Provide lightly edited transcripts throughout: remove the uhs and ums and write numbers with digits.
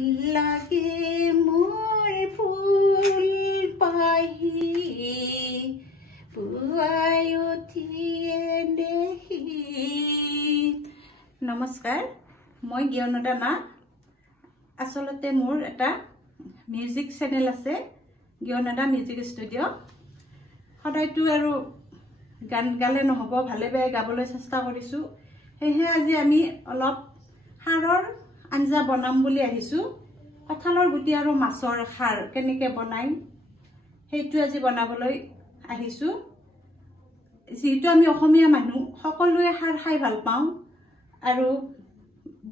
লাগে মোৰ ফুল পাহি পুৱাই উঠিয়ে দেখি। নমস্কাৰ, মই জ্ঞানদা মা। আচলতে মোৰ এটা মিউজিক চেনেল আছে, জ্ঞানদা মিউজিক ষ্টুডিঅ'। সদায়তো আৰু গান গালে নহ'ব, ভালে বেয়া গাবলৈ চেষ্টা কৰিছোঁ। সেয়েহে আজি আমি অলপ খাৰৰ আঞ্জা বনাম বুলি আহিছোঁ। কঁঠালৰ গুটি আৰু মাছৰ খাৰ কেনেকৈ বনাই সেইটো আজি বনাবলৈ আহিছোঁ। যিহেতু আমি অসমীয়া মানুহ, সকলোৱে খাৰ খাই ভাল পাওঁ আৰু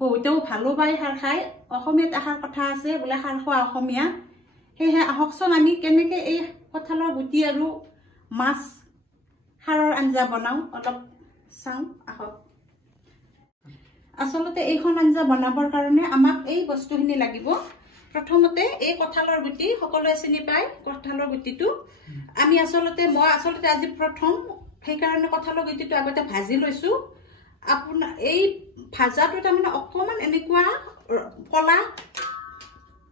বহুতেও ভালো পায় খাৰ খাই। অসমীয়াত এষাৰ কথা আছে বোলে খাৰ খোৱা অসমীয়া। সেয়েহে আহকচোন আমি কেনেকৈ এই কঁঠালৰ গুটি আৰু মাছ খাৰৰ আঞ্জা বনাওঁ অলপ চাওঁ, আহক। আচলতে এইখন আঞ্জা বনাবৰ কাৰণে আমাক এই বস্তুখিনি লাগিব। প্ৰথমতে এই কঁঠালৰ গুটি, সকলোৱে চিনি পায় কঁঠালৰ গুটিটো। মই আচলতে আজি প্ৰথম, সেইকাৰণে কঁঠালৰ গুটিটো আগতে ভাজি লৈছোঁ। আপোনাৰ এই ভাজাটো তাৰমানে অকণমান এনেকুৱা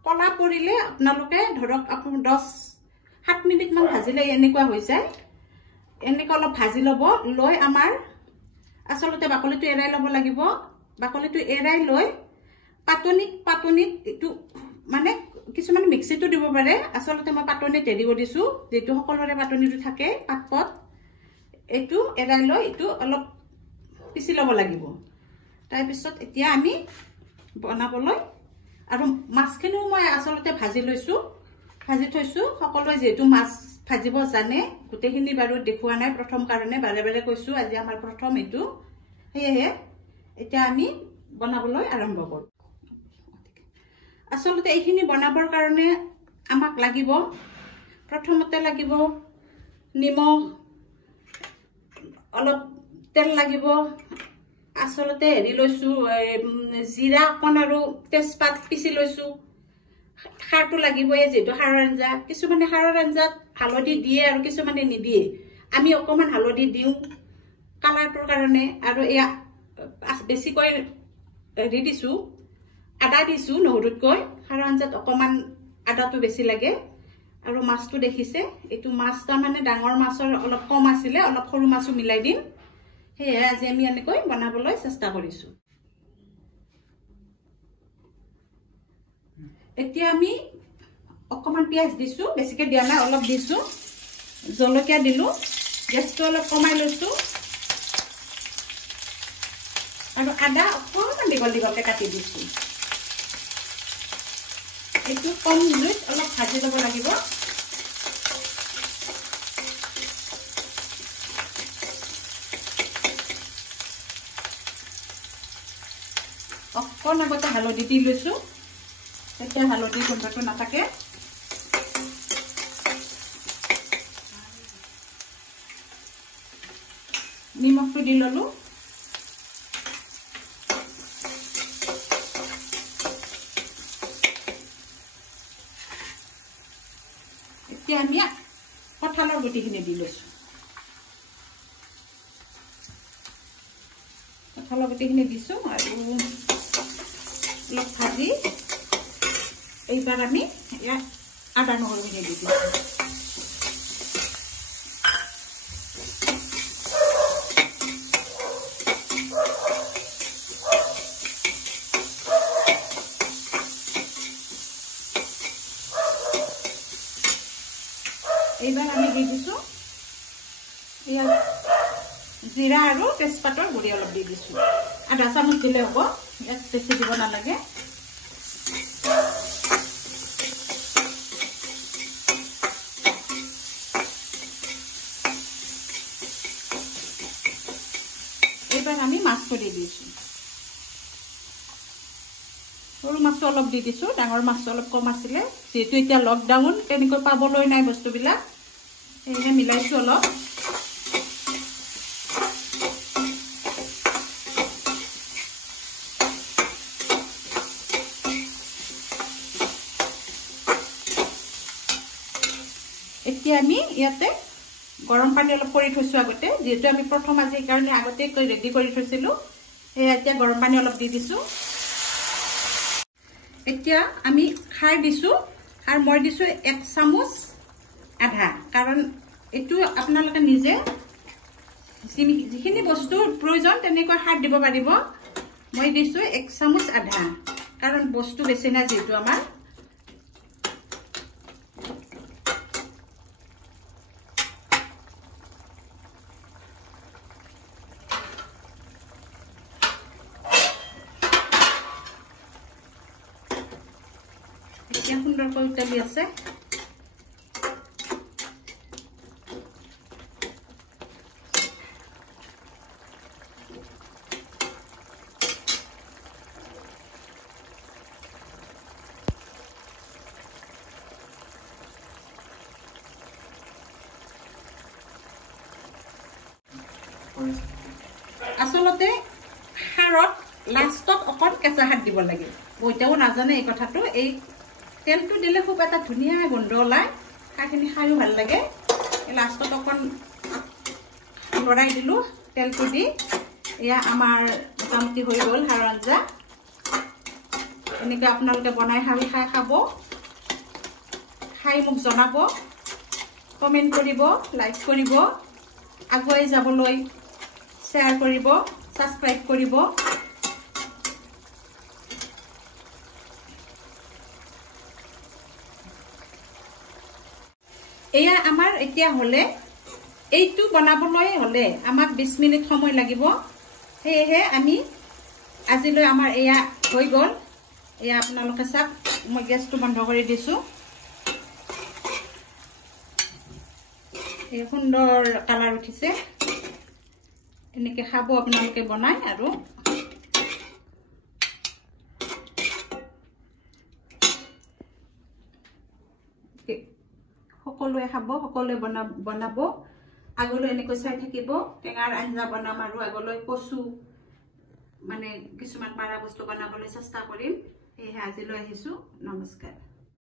কলা পৰিলে আপোনালোকে ধৰক 7 মিনিটমান ভাজিলে এনেকুৱা হৈ যায়। এনেকৈ অলপ ভাজি ল'ব। লৈ আমাৰ আচলতে বাকলিটো এৰাই ল'ব লাগিব। বাকলিটো এৰাই লৈ পাতনিত এইটো মানে কিছুমানে মিক্সিটো দিব পাৰে। আচলতে মই পাতনিত হেৰি কৰিছোঁ, যিহেতু সকলোৰে পাতনিটো থাকে পাতত। এইটো এৰাই লৈ এইটো অলপ পিচি ল'ব লাগিব। তাৰপিছত এতিয়া আমি বনাবলৈ, আৰু মাছখিনিও মই আচলতে ভাজি থৈছোঁ। সকলোৱে যিহেতু মাছ ভাজিব জানে, গোটেইখিনি বাৰু দেখুওৱা নাই প্ৰথম কাৰণে, বাৰে বাৰে কৈছোঁ আজি আমাৰ প্ৰথম এইটো। সেয়েহে এতিয়া আমি বনাবলৈ আৰম্ভ কৰোঁ। আচলতে এইখিনি বনাবৰ কাৰণে আমাক লাগিব, প্ৰথমতে লাগিব নিমখ, অলপ তেল লাগিব। আচলতে হেৰি লৈছোঁ, জিৰা অকণ আৰু তেজপাত পিচি লৈছোঁ। খাৰটো লাগিবই, যিহেতু খাৰৰ আঞ্জা। কিছুমানে খাৰৰ আঞ্জাত হালধি দিয়ে আৰু কিছুমানে নিদিয়ে। আমি অকণমান হালধি দিওঁ কালাৰটোৰ কাৰণে। আৰু এয়া বেছিকৈ হেৰি দিছোঁ, আদা দিছোঁ নহৰুতকৈ। খাৰৰ আঞ্জাত অকণমান আদাটো বেছি লাগে। আৰু মাছটো দেখিছে, এইটো মাছ তাৰমানে ডাঙৰ মাছৰ অলপ কম আছিলে, অলপ সৰু মাছো মিলাই দিম। সেয়েহে আজি আমি এনেকৈ বনাবলৈ চেষ্টা কৰিছোঁ। এতিয়া আমি অকণমান পিঁয়াজ দিছোঁ, বেছিকৈ দিয়া নাই, অলপ দিছোঁ। জলকীয়া দিলোঁ, গেছটো অলপ কমাই লৈছোঁ। আৰু আদা অকণমান দীঘলকৈ কাটি দিছোঁ। এইটো কম জুইত অলপ ভাজি ল'ব লাগিব। অকণ আগতে হালধি দি লৈছোঁ, তেতিয়া হালধিৰ গোন্ধটো নাথাকে। নিমখটো দি ল'লোঁ। এতিয়া আমি কঁঠালৰ গুটিখিনি দি লৈছোঁ। কঁঠালৰ গুটিখিনি দিছোঁ আৰু অলপ ভাজি এইবাৰ আমি ইয়াত আদা নহৰুখিনি দি দিছোঁ। এইবাৰ আমি দি দিছোঁ ইয়াত জিৰা আৰু তেজপাতৰ গুড়ি অলপ দি দিছোঁ। আধা চামুচ দিলে হ'ব, ইয়াত বেছি দিব নালাগে। এইবাৰ আমি মাছটো দি দিছোঁ। সৰু মাছটো অলপ দি দিছোঁ, ডাঙৰ মাছটো অলপ কম আছিলে। যিহেতু এতিয়া লকডাউন, তেনেকৈ পাবলৈ নাই বস্তুবিলাক, সেয়েহে মিলাইছোঁ অলপ। এতিয়া আমি ইয়াতে গৰম পানী অলপ কৰি থৈছোঁ আগতে, যিহেতু আমি প্ৰথম আজি সেইকাৰণে আগতেই ৰেডি কৰি থৈছিলোঁ। সেয়া এতিয়া গৰম পানী অলপ দি দিছোঁ। এতিয়া আমি খাৰ দিছো আৰু মই দিছো 1 চামুচ আধা কাৰণ এটো আপোনালোকে নিজে যিখিনি বস্তুৰ প্ৰয়োজন তেনেকৈ খাৰ দিব পাৰিব মই দিছো 1 চামুচ আধা কাৰণ বস্তু বেছি না যেটো আমাৰ এতিয়া সুন্দৰকৈ উতলি আছে আসলতে খাৰত লাষ্টত অকল কেঁচা হাত দিব লাগে বইতাও নাজানে এই কথাটো এই তেলটো দিলে খুব এটা ধুনিয়া গন্ধ ওলায় খাইখিনি খাইও ভাল লাগে লাষ্টত অকল লৰাই দিলো তেলটো দি এয়া আমাৰ মোটামুটি হৈ গ'ল হাঁহৰ আঞ্জা এনেকৈ আপোনালোকে বনাই খাই খাব খাই মোক জনাব কমেন্ট কৰিব লাইক কৰিব আগুৱাই যাবলৈ শ্বেয়াৰ কৰিব সাবস্ক্ৰাইব কৰিব এয়া আমাৰ এতিয়া হলে এইটো বনাবলৈ হলে আমাক 20 মিনিট সময় লাগিব হেহে আমি আজিলৈ আমাৰ এয়া হৈ গল এয়া আপোনালোকে চাওক মই গেছটো বন্ধ কৰি দিছো এই সুন্দৰ কালাৰ উঠিছে এনেকে খাব আপোনালোকে বনাই আৰু সকলোৱে খাব সকলোৱে বনাব আগলৈ এনেকৈ চাই থাকিব টেঙাৰ আঞ্জা বনাম আৰু আগলৈ কচু মানে কিছুমান পাৰা বস্তু বনাবলৈ চেষ্টা কৰিম এই আজিলৈ আহিছো নমস্কাৰ